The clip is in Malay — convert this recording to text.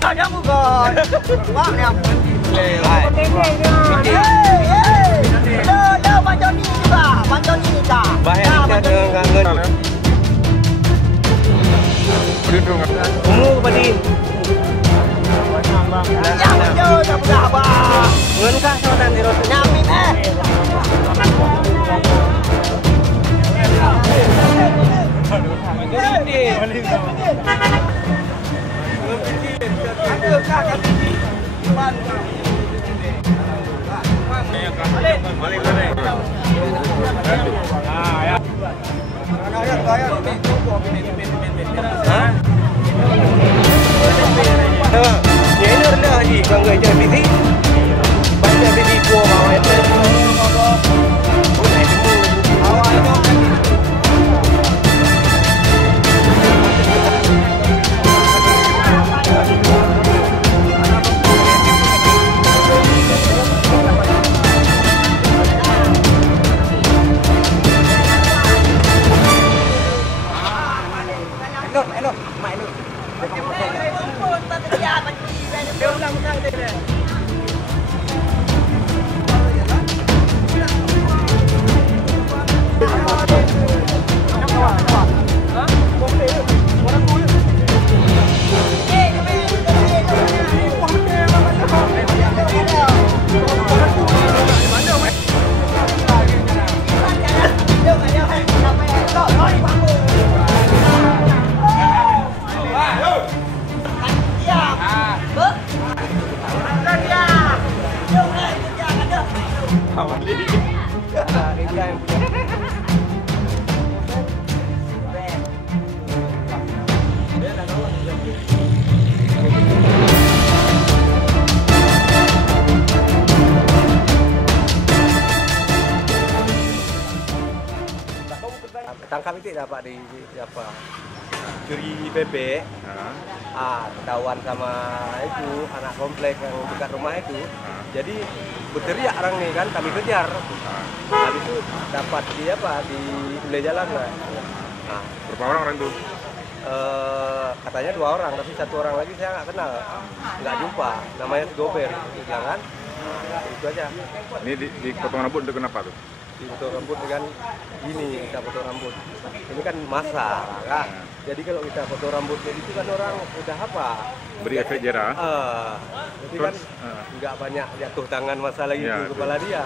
Ada bukan? Mak ni apa? Dah macam ni juga, macam ni juga. Bahaya kita dengan umur kepada yang jauh dah berapa? ngenkah sama nanti roti Nyamin ini rendah haji kalau enggak jadi busy banyak busy buah bawah itu tangkap itu dapat di apa curi bebek ketahuan sama itu anak komplek yang dekat rumah itu jadi berteriak orang nih kan kami kejar habis itu dapat di apa di belah jalan lah berapa orang itu? Katanya 2 orang tapi 1 orang lagi saya nggak kenal nggak jumpa namanya Gober bilang kan itu aja Ini di potong rambut itu kenapa tuh? di potong rambut kan gini kita potong rambut ini kan masa kan jadi kalau kita potong rambut itu kan orang udah apa Beri efek jerah. jadi kan nggak banyak jatuh tangan masalah itu kepala dia